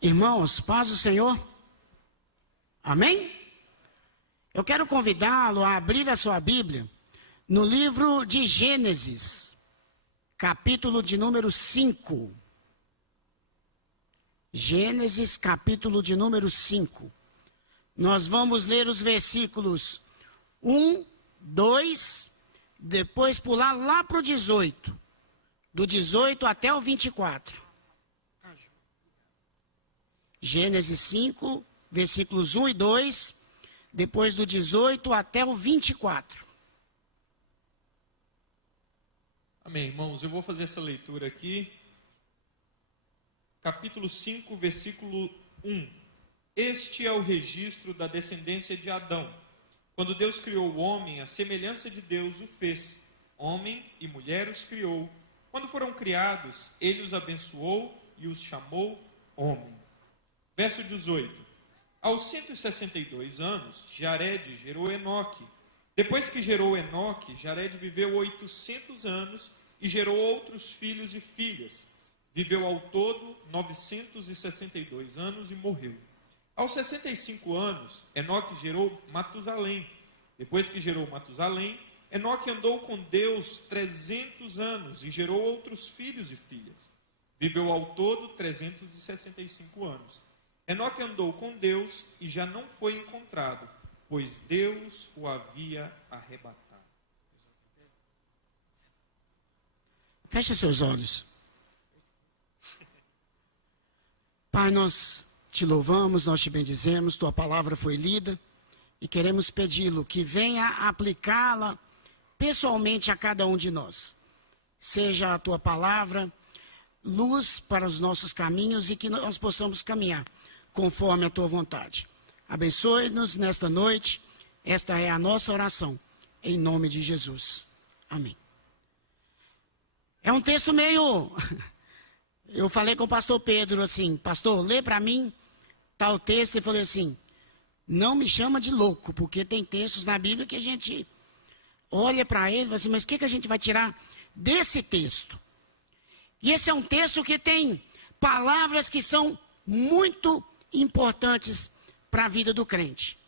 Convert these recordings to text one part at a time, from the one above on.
Irmãos, paz do Senhor. Amém? Eu quero convidá-lo a abrir a sua Bíblia no livro de Gênesis, capítulo de número 5. Gênesis, capítulo de número 5. Nós vamos ler os versículos 1, 2, depois pular lá para o 18. Do 18 até o 24. Gênesis 5, versículos 1 e 2, depois do 18 até o 24. Amém, irmãos. Eu vou fazer essa leitura aqui. Capítulo 5, versículo 1. Este é o registro da descendência de Adão. Quando Deus criou o homem, a semelhança de Deus o fez. Homem e mulher os criou. Quando foram criados, ele os abençoou e os chamou homem. Verso 18. Aos 162 anos, Jared gerou Enoque. Depois que gerou Enoque, Jared viveu 800 anos e gerou outros filhos e filhas. Viveu ao todo 962 anos e morreu. Aos 65 anos, Enoque gerou Matusalém. Depois que gerou Matusalém, Enoque andou com Deus 300 anos e gerou outros filhos e filhas. Viveu ao todo 365 anos. Enoque andou com Deus e já não foi encontrado, pois Deus o havia arrebatado. Feche seus olhos. Pai, nós te louvamos, nós te bendizemos, tua palavra foi lida e queremos pedi-lo que venha aplicá-la pessoalmente a cada um de nós. Seja a tua palavra luz para os nossos caminhos e que nós possamos caminhar conforme a tua vontade. Abençoe-nos nesta noite. Esta é a nossa oração, em nome de Jesus. Amém. É um texto meio... Eu falei com o pastor Pedro assim, pastor, lê para mim tal texto, e falei assim, não me chama de louco, porque tem textos na Bíblia que a gente olha para ele e fala assim, mas o que a gente vai tirar desse texto? E esse é um texto que tem palavras que são muito importantes para a vida do crente.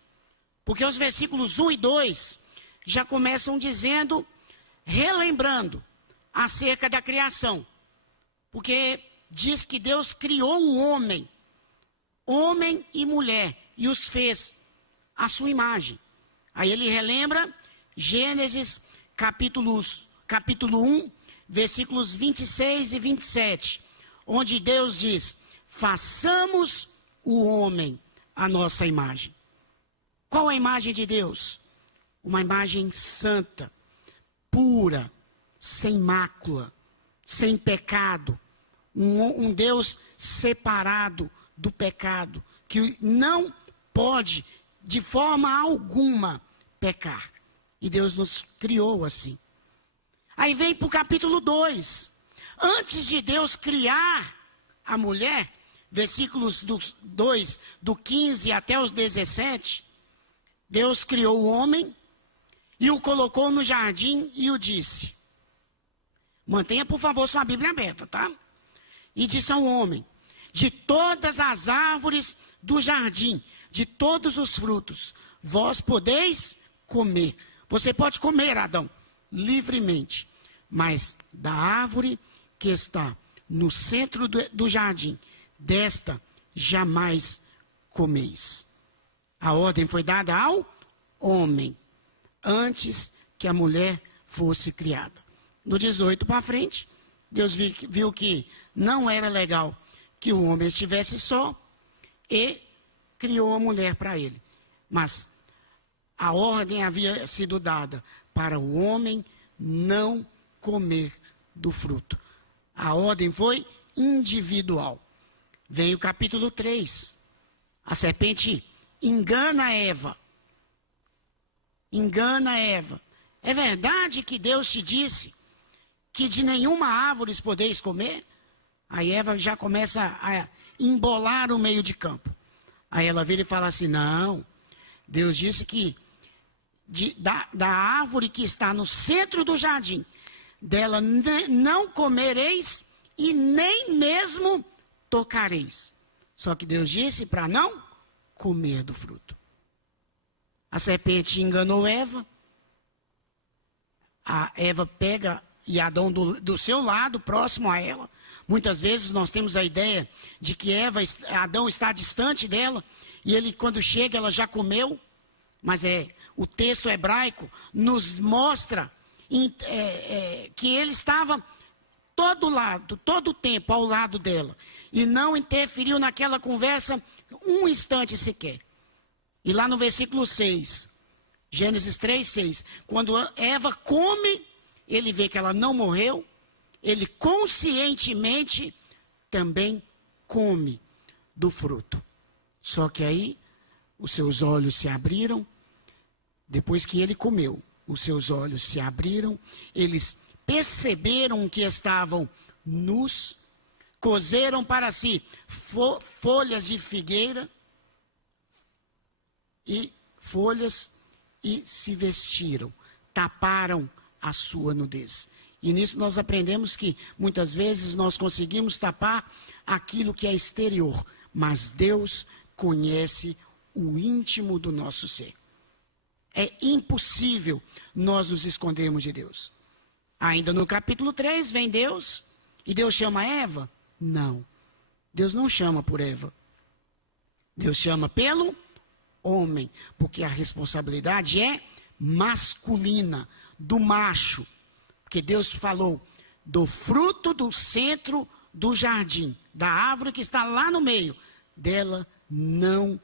Porque os versículos 1 e 2 já começam dizendo, relembrando acerca da criação. Porque diz que Deus criou o homem, homem e mulher, e os fez à sua imagem. Aí ele relembra Gênesis capítulo 1, versículos 26 e 27, onde Deus diz, façamos o homem à nossa imagem. Qual a imagem de Deus? Uma imagem santa, pura, sem mácula, sem pecado. Um Deus separado do pecado, que não pode, de forma alguma, pecar. E Deus nos criou assim. Aí vem para o capítulo 2. Antes de Deus criar a mulher, versículos 2, do 15 até os 17, Deus criou o homem e o colocou no jardim e o disse. Mantenha, por favor, sua Bíblia aberta, tá? E disse ao homem, de todas as árvores do jardim, de todos os frutos, vós podeis comer. Você pode comer, Adão, livremente. Mas da árvore que está no centro do jardim, desta jamais comeis. A ordem foi dada ao homem, antes que a mulher fosse criada. No 18 para frente, Deus viu que não era legal que o homem estivesse só e criou a mulher para ele. Mas a ordem havia sido dada para o homem não comer do fruto. A ordem foi individual. Vem o capítulo 3. A serpente engana Eva. Engana Eva. É verdade que Deus te disse que de nenhuma árvore podeis comer? Aí Eva já começa a embolar o meio de campo. Aí ela vira e fala assim, não, Deus disse que da árvore que está no centro do jardim, dela não comereis e nem mesmo tocareis. Só que Deus disse para não comer do fruto. A serpente enganou Eva. A Eva pega e Adão do seu lado, próximo a ela. Muitas vezes nós temos a ideia de que Adão está distante dela. E ele, quando chega, ela já comeu. Mas o texto hebraico nos mostra que ele estava todo o tempo ao lado dela. E não interferiu naquela conversa um instante sequer. E lá no versículo 6, Gênesis 3:6, quando Eva come, ele vê que ela não morreu, ele conscientemente também come do fruto. Só que aí os seus olhos se abriram, depois que ele comeu, os seus olhos se abriram, eles perceberam que estavam nus, cozeram para si folhas de figueira e folhas e se vestiram, taparam a sua nudez. E nisso nós aprendemos que muitas vezes nós conseguimos tapar aquilo que é exterior, mas Deus conhece o íntimo do nosso ser. É impossível nós nos escondermos de Deus. Ainda no capítulo 3 vem Deus e Deus chama Eva? Não. Deus não chama por Eva. Deus chama pelo homem, porque a responsabilidade é masculina, do macho. Porque Deus falou do fruto do centro do jardim, da árvore que está lá no meio, dela não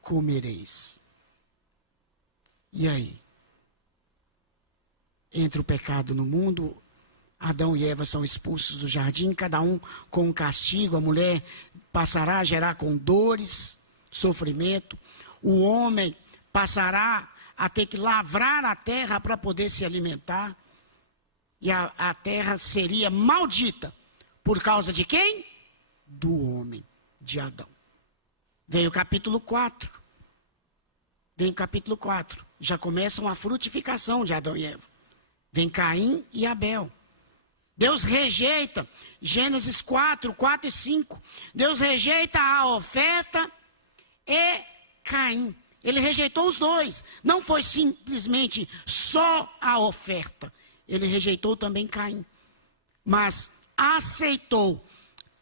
comereis. E aí? Entra o pecado no mundo, Adão e Eva são expulsos do jardim, cada um com um castigo, a mulher passará a gerar com dores, sofrimento, o homem passará a ter que lavrar a terra para poder se alimentar, e a terra seria maldita, por causa de quem? Do homem, de Adão. Vem o capítulo 4, já começa uma frutificação de Adão e Eva. Vem Caim e Abel. Deus rejeita, Gênesis 4 e 5. Deus rejeita a oferta e Caim. Ele rejeitou os dois. Não foi simplesmente só a oferta. Ele rejeitou também Caim. Mas aceitou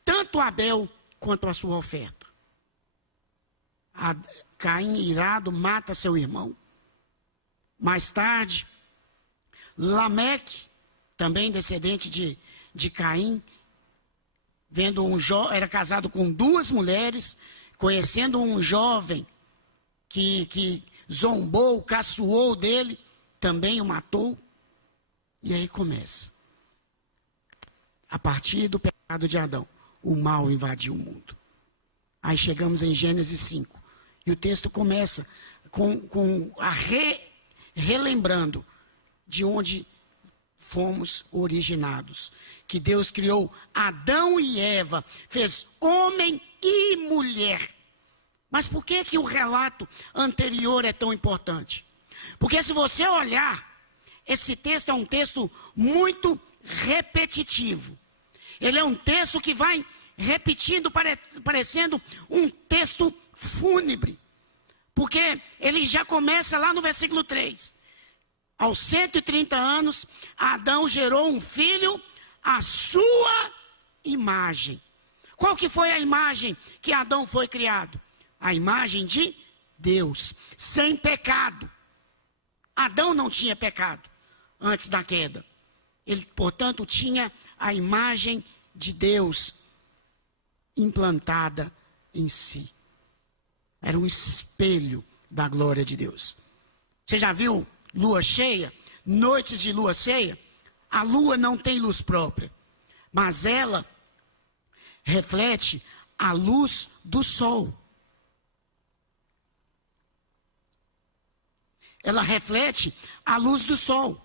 tanto Abel quanto a sua oferta. Caim, irado, mata seu irmão. Mais tarde, Lameque, também descendente de Caim, vendo era casado com 2 mulheres, conhecendo um jovem que zombou, caçoou dele, também o matou. E aí começa. A partir do pecado de Adão, o mal invadiu o mundo. Aí chegamos em Gênesis 5. E o texto começa relembrando de onde fomos originados. Que Deus criou Adão e Eva, fez homem e mulher. Mas por que o relato anterior é tão importante? Porque se você olhar, esse texto é um texto muito repetitivo. Ele é um texto que vai repetindo, parecendo um texto fúnebre. Porque ele já começa lá no versículo 3. Aos 130 anos, Adão gerou um filho à sua imagem. Qual que foi a imagem que Adão foi criado? A imagem de Deus, sem pecado. Adão não tinha pecado antes da queda. Ele, portanto, tinha a imagem de Deus implantada em si. Era um espelho da glória de Deus. Você já viu lua cheia? Noites de lua cheia? A lua não tem luz própria, mas ela reflete a luz do sol. Ela reflete a luz do sol.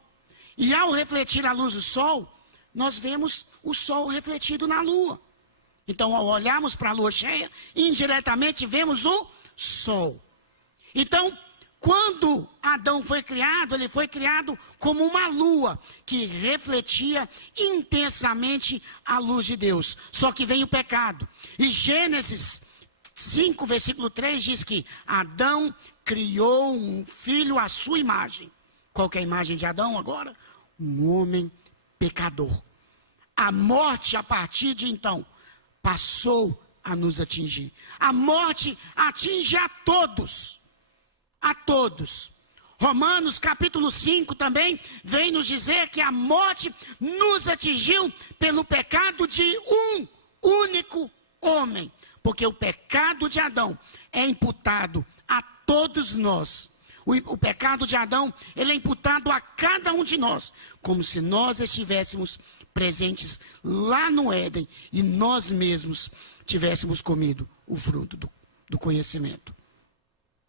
E ao refletir a luz do sol, nós vemos o sol refletido na lua. Então, ao olharmos para a lua cheia, indiretamente vemos o sol. Então, quando Adão foi criado, ele foi criado como uma lua que refletia intensamente a luz de Deus. Só que vem o pecado. E Gênesis 5, versículo 3 diz que Adão criou um filho à sua imagem. Qual que é a imagem de Adão agora? Um homem pecador. A morte, a partir de então, passou a nos atingir. A morte atinge a todos. A todos. Romanos capítulo 5 também vem nos dizer que a morte nos atingiu pelo pecado de um único homem. Porque o pecado de Adão é imputado a todos nós. O pecado de Adão, ele é imputado a cada um de nós. Como se nós estivéssemos presentes lá no Éden e nós mesmos tivéssemos comido o fruto do conhecimento.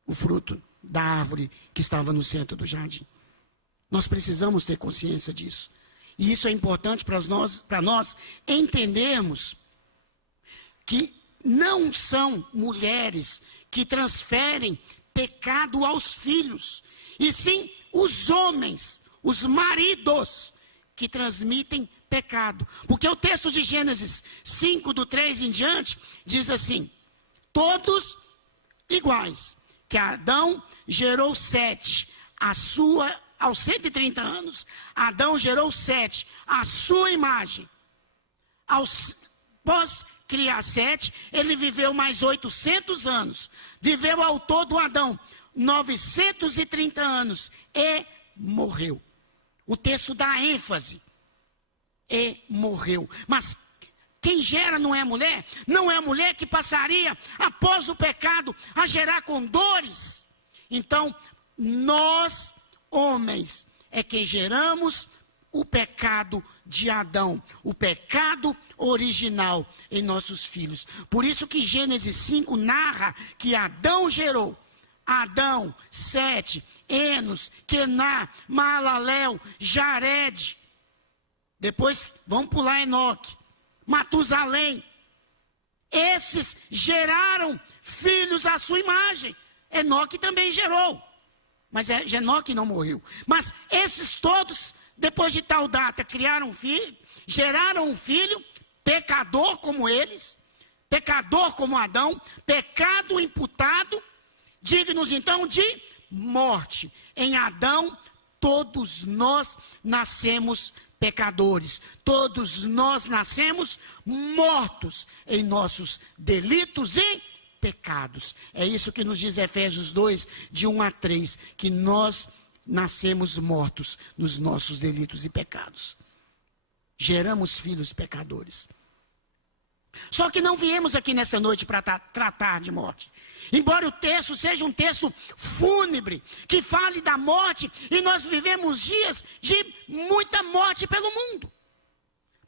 O fruto da árvore que estava no centro do jardim. Nós precisamos ter consciência disso. E isso é importante para nós entendermos que não são mulheres que transferem pecado aos filhos, e sim os homens, os maridos, que transmitem pecado. Porque o texto de Gênesis 5, do 3 em diante, diz assim: todos iguais, que Adão gerou Sete, aos 130 anos, Adão gerou Sete, a sua imagem. Após criar Sete, ele viveu mais 800 anos. Viveu ao todo Adão 930 anos e morreu. O texto dá ênfase. E morreu. Mas quem gera não é a mulher? Não é a mulher que passaria, após o pecado, a gerar com dores? Então, nós, homens, é que geramos o pecado de Adão, o pecado original em nossos filhos. Por isso que Gênesis 5 narra que Adão gerou Adão, Sete, Enos, Quená, Maalalel, Jared. Depois vamos pular Enoque, Matusalém. Esses geraram filhos à sua imagem. Enoque também gerou, mas Enoque não morreu. Mas esses todos, depois de tal data, criaram um filho, geraram um filho, pecador como eles, pecador como Adão, pecado imputado, dignos então de morte. Em Adão, todos nós nascemos pecadores, todos nós nascemos mortos em nossos delitos e pecados. É isso que nos diz Efésios 2, de 1 a 3, que nós nascemos mortos nos nossos delitos e pecados. Geramos filhos pecadores. Só que não viemos aqui nessa noite para tratar de morte. Embora o texto seja um texto fúnebre, que fale da morte, e nós vivemos dias de muita morte pelo mundo.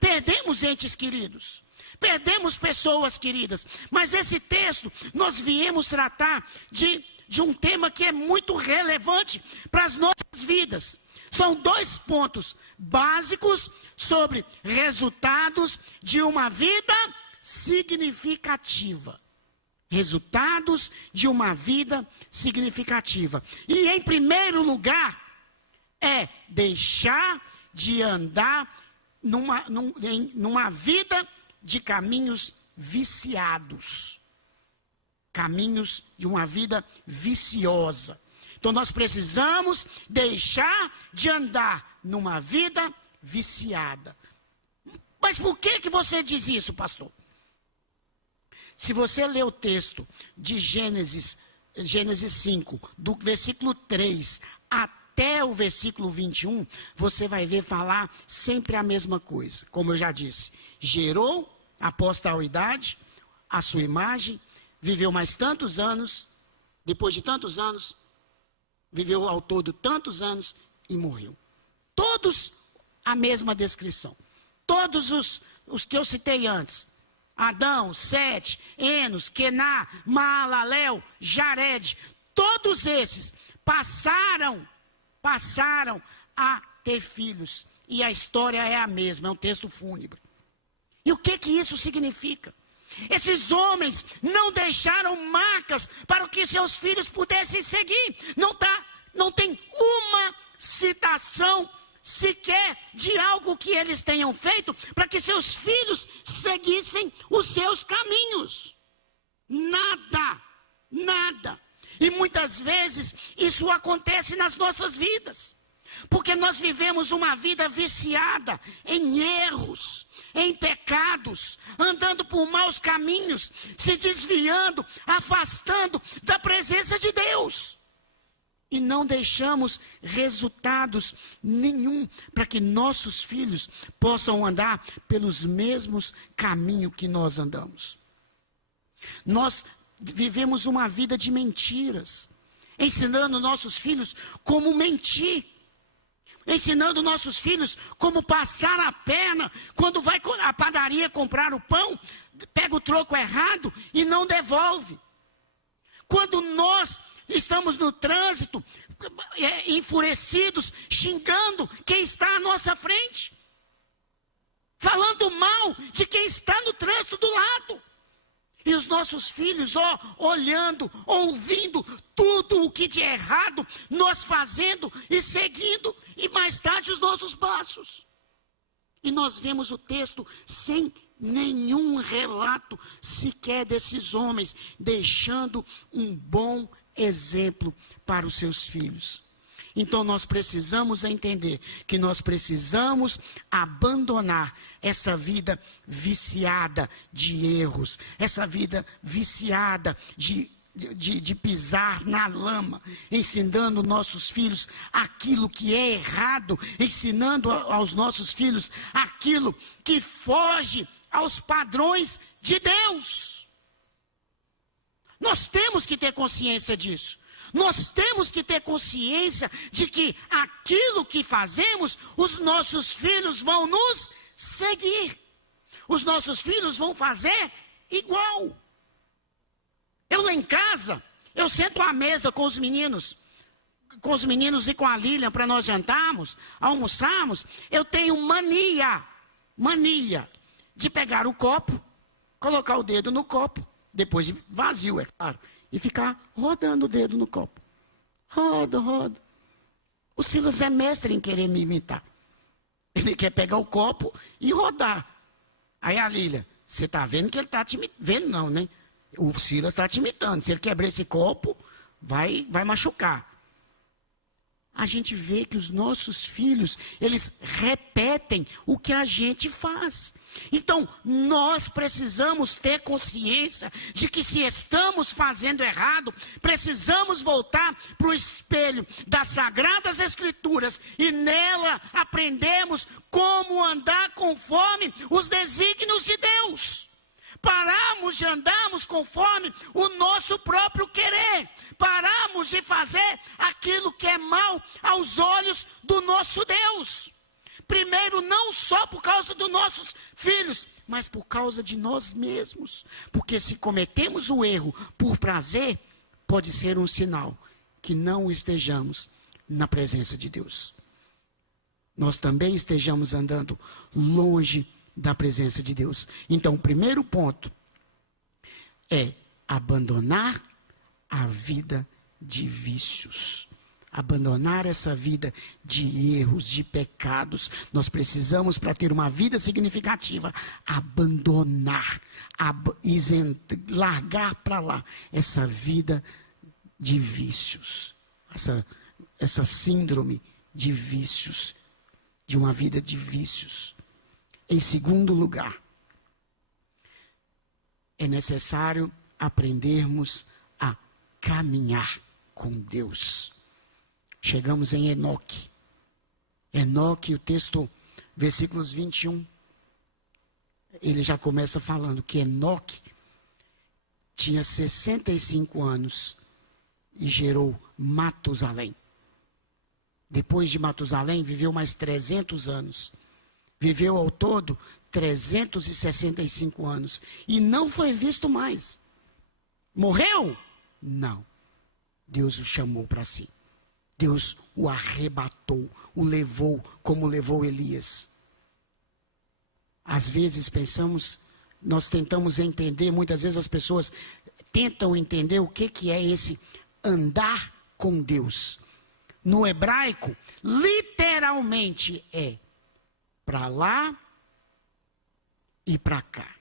Perdemos entes queridos, perdemos pessoas queridas, mas esse texto nós viemos tratar de um tema que é muito relevante para as nossas vidas. São 2 pontos básicos sobre resultados de uma vida significativa. Resultados de uma vida significativa. E em primeiro lugar, é deixar de andar numa vida de caminhos viciados. Caminhos de uma vida viciosa. Então nós precisamos deixar de andar numa vida viciada. Mas por que você diz isso, pastor? Se você ler o texto de Gênesis 5, do versículo 3 até o versículo 21, você vai ver falar sempre a mesma coisa. Como eu já disse, gerou, após tal idade, a sua imagem, viveu mais tantos anos, depois de tantos anos, viveu ao todo tantos anos e morreu. Todos a mesma descrição. Todos os que eu citei antes. Adão, Sete, Enos, Quená, Maalalel, Jared, todos esses passaram a ter filhos. E a história é a mesma, é um texto fúnebre. E o que isso significa? Esses homens não deixaram marcas para que seus filhos pudessem seguir. Não tem uma citação sequer de algo que eles tenham feito para que seus filhos seguissem os seus caminhos. Nada, nada. E muitas vezes isso acontece nas nossas vidas. Porque nós vivemos uma vida viciada em erros, em pecados, andando por maus caminhos, se desviando, afastando da presença de Deus. E não deixamos resultados nenhum para que nossos filhos possam andar pelos mesmos caminhos que nós andamos. Nós vivemos uma vida de mentiras, ensinando nossos filhos como mentir. Ensinando nossos filhos como passar a perna quando vai à padaria comprar o pão, pega o troco errado e não devolve. Quando nós estamos no trânsito, enfurecidos, xingando quem está à nossa frente, falando mal de quem está no trânsito do lado. E os nossos filhos, olhando, ouvindo tudo o que de errado nós fazendo e seguindo, e mais tarde os nossos passos. E nós vemos o texto sem nenhum relato sequer desses homens, deixando um bom exemplo para os seus filhos. Então nós precisamos entender que nós precisamos abandonar essa vida viciada de erros, essa vida viciada de pisar na lama, ensinando nossos filhos aquilo que é errado, ensinando aos nossos filhos aquilo que foge aos padrões de Deus. Nós temos que ter consciência disso. Nós temos que ter consciência de que aquilo que fazemos, os nossos filhos vão nos seguir. Os nossos filhos vão fazer igual. Eu lá em casa, eu sento à mesa com os meninos e com a Lilian para nós jantarmos, almoçarmos. Eu tenho mania de pegar o copo, colocar o dedo no copo, depois de vazio, é claro, e ficar rodando o dedo no copo. Roda. O Silas é mestre em querer me imitar. Ele quer pegar o copo e rodar. Aí a Lília, você está vendo que ele está te imitando? Vendo não, né? O Silas está te imitando. Se ele quebrar esse copo, vai machucar. A gente vê que os nossos filhos, eles repetem o que a gente faz. Então, nós precisamos ter consciência de que se estamos fazendo errado, precisamos voltar para o espelho das Sagradas Escrituras e nela aprendemos como andar conforme os desígnios de Deus. Paramos de andarmos conforme o nosso próprio querer. Paramos de fazer aquilo que é mal aos olhos do nosso Deus. Primeiro, não só por causa dos nossos filhos, mas por causa de nós mesmos. Porque se cometemos o erro por prazer, pode ser um sinal que não estejamos na presença de Deus. Nós também estejamos andando longe da presença de Deus. Então, o primeiro ponto é abandonar a vida de vícios. Abandonar essa vida de erros, de pecados. Nós precisamos, para ter uma vida significativa, abandonar, largar para lá essa vida de vícios. Essa síndrome de vícios, de uma vida de vícios. Em segundo lugar, é necessário aprendermos a caminhar com Deus. Chegamos em Enoque. Enoque, o texto, versículos 21, ele já começa falando que Enoque tinha 65 anos e gerou Matusalém. Depois de Matusalém, viveu mais 300 anos. Viveu ao todo 365 anos. E não foi visto mais. Morreu? Não. Deus o chamou para si. Deus o arrebatou, o levou como levou Elias. Às vezes nós tentamos entender, muitas vezes as pessoas tentam entender o que é esse andar com Deus. No hebraico, literalmente é para lá e para cá.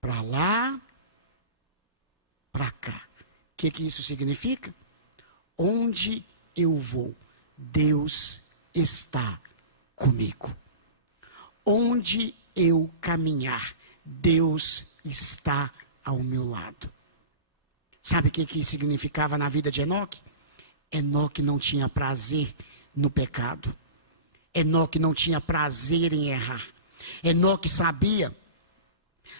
Para lá para cá. O que isso significa? Onde eu vou, Deus está comigo. Onde eu caminhar, Deus está ao meu lado. Sabe o que significava na vida de Enoque? Enoque não tinha prazer no pecado. Enoque não tinha prazer em errar. Enoque sabia,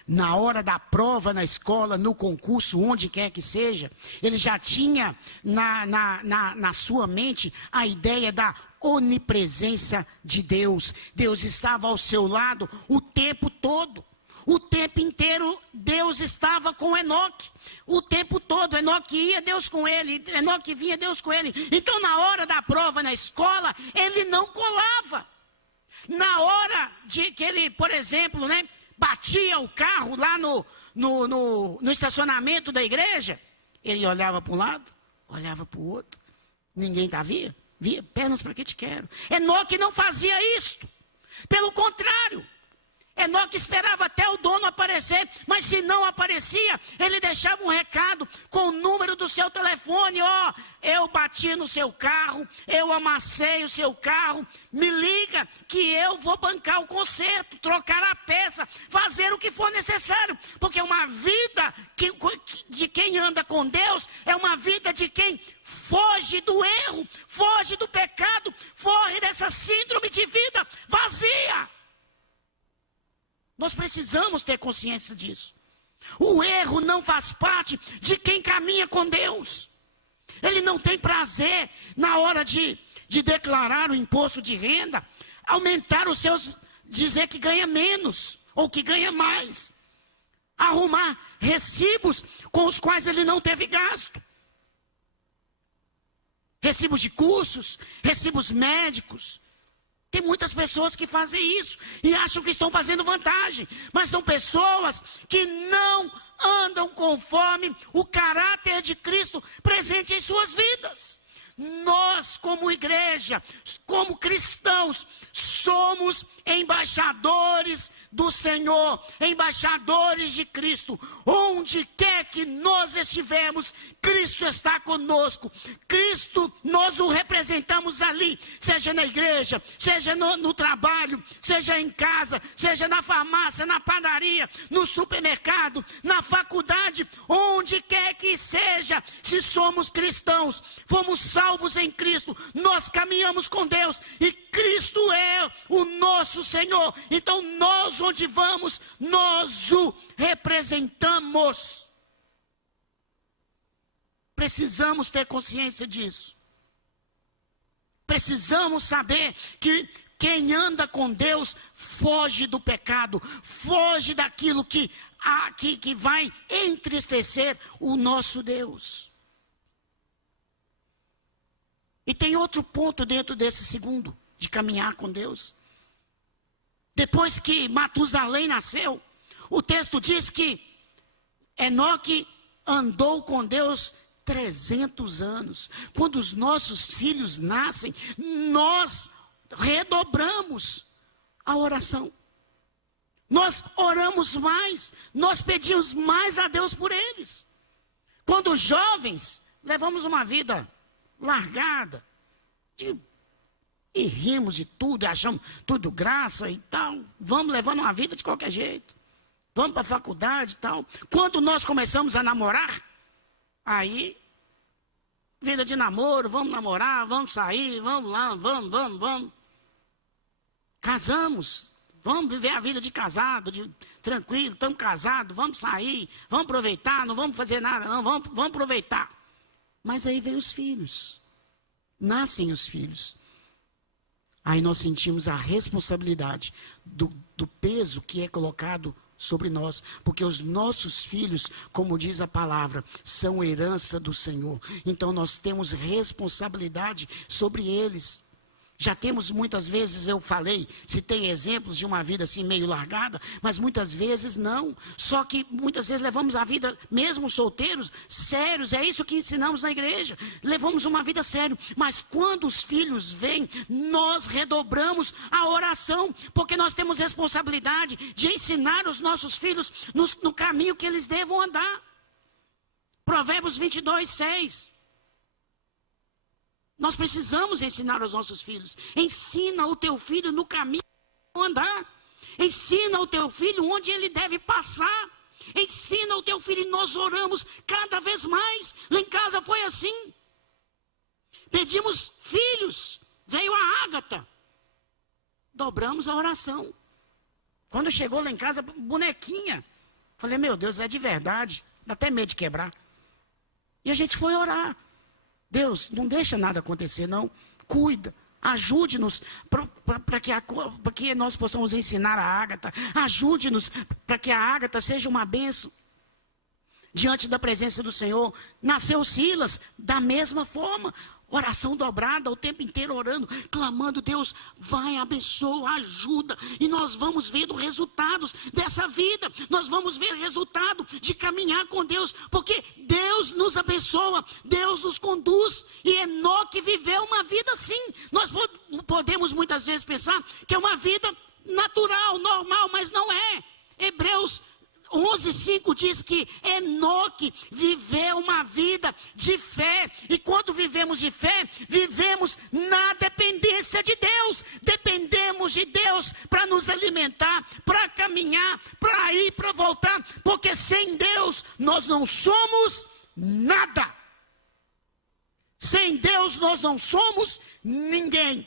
na hora da prova, na escola, no concurso, onde quer que seja, ele já tinha na sua mente a ideia da onipresença de Deus. Deus estava ao seu lado o tempo todo. O tempo inteiro Deus estava com Enoque. O tempo todo Enoque ia, Deus com ele. Enoque vinha, Deus com ele. Então na hora da prova na escola, ele não colava. Na hora de que ele, por exemplo, batia o carro lá no estacionamento da igreja, ele olhava para um lado, olhava para o outro. Ninguém via? Via, pernas para que te quero. Enoque não fazia isto. Pelo contrário, Enoque esperava até o dono aparecer, mas se não aparecia, ele deixava um recado com o número do seu telefone. Eu bati no seu carro, eu amassei o seu carro, me liga que eu vou bancar o conserto, trocar a peça, fazer o que for necessário, porque uma vida de quem anda com Deus é uma vida de quem foge do erro, foge do pecado, foge dessa síndrome de vida vazia. Nós precisamos ter consciência disso. O erro não faz parte de quem caminha com Deus. Ele não tem prazer na hora de declarar o imposto de renda, aumentar os seus, dizer que ganha menos ou que ganha mais, arrumar recibos com os quais ele não teve gasto. Recibos de cursos, recibos médicos. Tem muitas pessoas que fazem isso e acham que estão fazendo vantagem, mas são pessoas que não andam conforme o caráter de Cristo presente em suas vidas. Nós, como igreja, como cristãos, somos embaixadores do Senhor, embaixadores de Cristo. Onde quer que nós estivermos, Cristo está conosco. Cristo, nós o representamos ali, seja na igreja, seja no trabalho, seja em casa, seja na farmácia, na padaria, no supermercado, na faculdade, onde quer que seja. Se somos cristãos, fomos salvos em Cristo, nós caminhamos com Deus e Cristo é o nosso Senhor. Então nós, onde vamos, nós o representamos. Precisamos ter consciência disso. Precisamos saber que quem anda com Deus foge do pecado, foge daquilo que vai entristecer o nosso Deus. E tem outro ponto dentro desse segundo, de caminhar com Deus. Depois que Matusalém nasceu, o texto diz que Enoque andou com Deus 300 anos. Quando os nossos filhos nascem, nós redobramos a oração. Nós oramos mais, nós pedimos mais a Deus por eles. Quando jovens, levamos uma vida largada, e rimos de tudo, e achamos tudo graça e tal, vamos levando uma vida de qualquer jeito, vamos para a faculdade e tal. Quando nós começamos a namorar, aí, vida de namoro, vamos namorar, vamos sair, vamos lá, vamos. Casamos, vamos viver a vida de casado, tranquilo, estamos casados, vamos sair, vamos aproveitar, não vamos fazer nada, não, vamos aproveitar. Mas aí vem os filhos, nascem os filhos. Aí nós sentimos a responsabilidade do peso que é colocado sobre nós, porque os nossos filhos, como diz a palavra, são herança do Senhor. Então nós temos responsabilidade sobre eles. Já temos muitas vezes, eu falei, citei exemplos de uma vida assim meio largada, mas muitas vezes não. Só que muitas vezes levamos a vida, mesmo solteiros, sérios, é isso que ensinamos na igreja. Levamos uma vida séria, mas quando os filhos vêm, nós redobramos a oração, porque nós temos responsabilidade de ensinar os nossos filhos no caminho que eles devam andar. Provérbios 22:6. Nós precisamos ensinar aos nossos filhos. Ensina o teu filho no caminho andar. Ensina o teu filho onde ele deve passar. Ensina o teu filho, e nós oramos cada vez mais. Lá em casa foi assim. Pedimos filhos, veio a Ágata. Dobramos a oração. Quando chegou lá em casa, bonequinha. Falei, meu Deus, é de verdade. Dá até medo de quebrar. E a gente foi orar. Deus, não deixa nada acontecer, não. Cuida. Ajude-nos para que nós possamos ensinar a Ágata. Ajude-nos para que a Ágata seja uma bênção. Diante da presença do Senhor, nasceu Silas da mesma forma. Oração dobrada, o tempo inteiro orando, clamando, Deus, vai, abençoa, ajuda. E nós vamos vendo resultados dessa vida. Nós vamos ver resultado de caminhar com Deus. Porque Deus nos abençoa, Deus nos conduz. E Enoque viveu uma vida assim. Nós podemos muitas vezes pensar que é uma vida natural, normal, mas não é. Hebreus 11:5 diz que Enoque viveu uma vida de fé. E quando vivemos de fé, vivemos na dependência de Deus. Dependemos de Deus para nos alimentar, para caminhar, para ir, para voltar. Porque sem Deus nós não somos nada. Sem Deus nós não somos ninguém.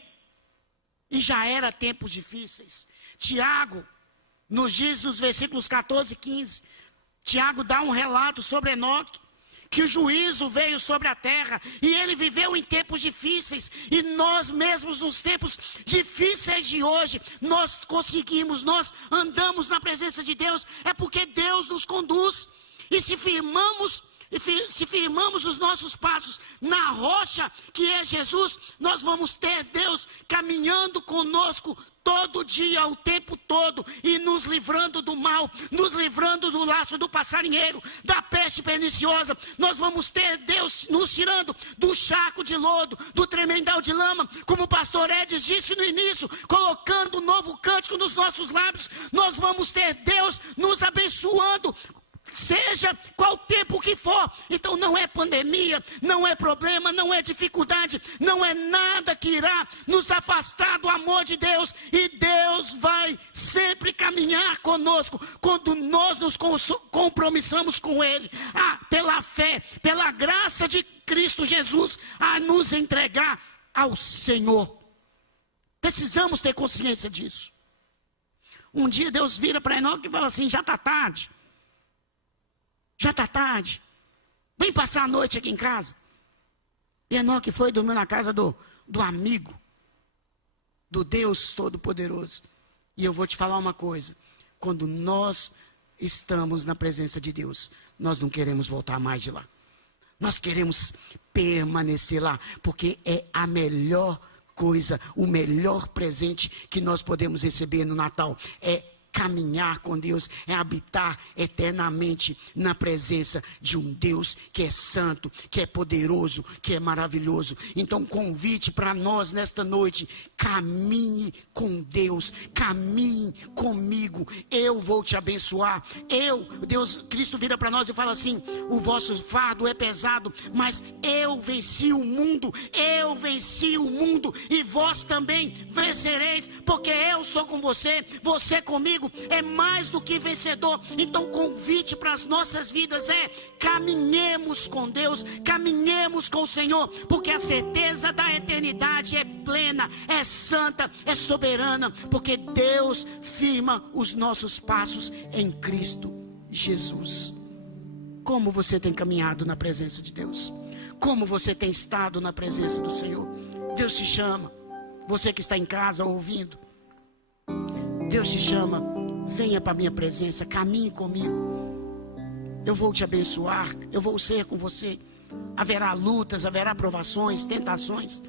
E já era tempos difíceis. Tiago nos diz nos versículos 14 e 15, Tiago dá um relato sobre Enoque, que o juízo veio sobre a terra, e ele viveu em tempos difíceis, e nós mesmos nos tempos difíceis de hoje, nós conseguimos, nós andamos na presença de Deus, é porque Deus nos conduz, e se firmamos os nossos passos na rocha que é Jesus, nós vamos ter Deus caminhando conosco todo dia, o tempo todo, e nos livrando do mal, nos livrando do laço do passarinheiro, da peste perniciosa. Nós vamos ter Deus nos tirando do charco de lodo, do tremendal de lama, como o pastor Edis disse no início, colocando um novo cântico nos nossos lábios. Nós vamos ter Deus nos abençoando, seja qual tempo que for. Então não é pandemia, não é problema, não é dificuldade, não é nada que irá nos afastar do amor de Deus. E Deus vai sempre caminhar conosco quando nós nos compromissamos com Ele, pela fé, pela graça de Cristo Jesus, a nos entregar ao Senhor. Precisamos ter consciência disso. Um dia Deus vira para Enoque e fala assim, já está tarde. Já está tarde, vem passar a noite aqui em casa. E Enoque foi dormir na casa do amigo, do Deus Todo-Poderoso. E eu vou te falar uma coisa, quando nós estamos na presença de Deus, nós não queremos voltar mais de lá. Nós queremos permanecer lá, porque é a melhor coisa, o melhor presente que nós podemos receber no Natal, é caminhar com Deus, é habitar eternamente na presença de um Deus que é santo, que é poderoso, que é maravilhoso. Então convite para nós nesta noite, caminhe com Deus, caminhe comigo, eu vou te abençoar. Cristo vira para nós e fala assim, o vosso fardo é pesado, mas eu venci o mundo e vós também vencereis, porque eu sou com você, você comigo, é mais do que vencedor. Então o convite para as nossas vidas é caminhemos com Deus, caminhemos com o Senhor, porque a certeza da eternidade é plena, é santa, é soberana, porque Deus firma os nossos passos em Cristo Jesus. Como você tem caminhado na presença de Deus? Como você tem estado na presença do Senhor? Deus te chama, você que está em casa ouvindo, Deus te chama, venha para a minha presença, caminhe comigo, eu vou te abençoar, eu vou ser com você. Haverá lutas, haverá provações, tentações,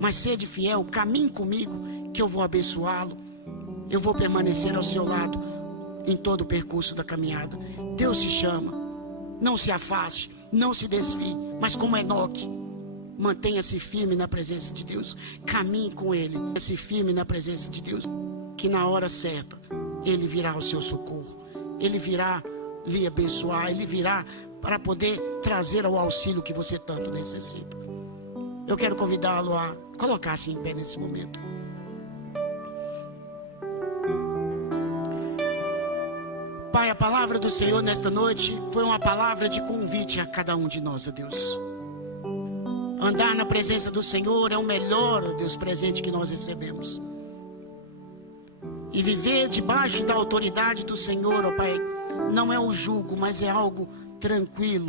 mas sede fiel, caminhe comigo, que eu vou abençoá-lo, eu vou permanecer ao seu lado em todo o percurso da caminhada. Deus te chama, não se afaste, não se desvie, mas como Enoque, mantenha-se firme na presença de Deus, caminhe com Ele, mantenha-se firme na presença de Deus, que na hora certa Ele virá ao seu socorro, Ele virá lhe abençoar, Ele virá para poder trazer ao auxílio que você tanto necessita. Eu quero convidá-lo a colocar-se em pé nesse momento. Pai, a palavra do Senhor nesta noite foi uma palavra de convite a cada um de nós, ó Deus. Andar na presença do Senhor é o melhor, ó Deus, presente que nós recebemos. E viver debaixo da autoridade do Senhor, ó Pai, não é o jugo, mas é algo tranquilo,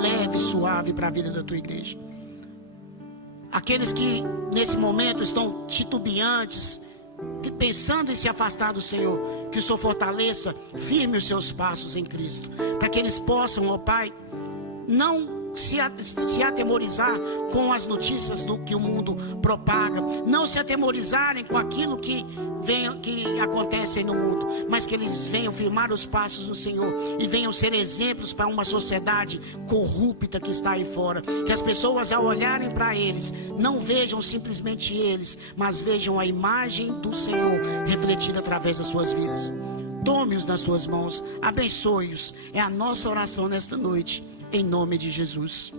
leve, suave para a vida da tua igreja. Aqueles que nesse momento estão titubeantes, pensando em se afastar do Senhor, que o Senhor fortaleça, firme os seus passos em Cristo, para que eles possam, ó Pai, não se atemorizar com as notícias do que o mundo propaga, não se atemorizarem com aquilo que acontece no mundo, mas que eles venham firmar os passos no Senhor e venham ser exemplos para uma sociedade corrupta que está aí fora. Que as pessoas, ao olharem para eles, não vejam simplesmente eles, mas vejam a imagem do Senhor refletida através das suas vidas. Tome-os nas suas mãos, abençoe-os. É a nossa oração nesta noite, em nome de Jesus.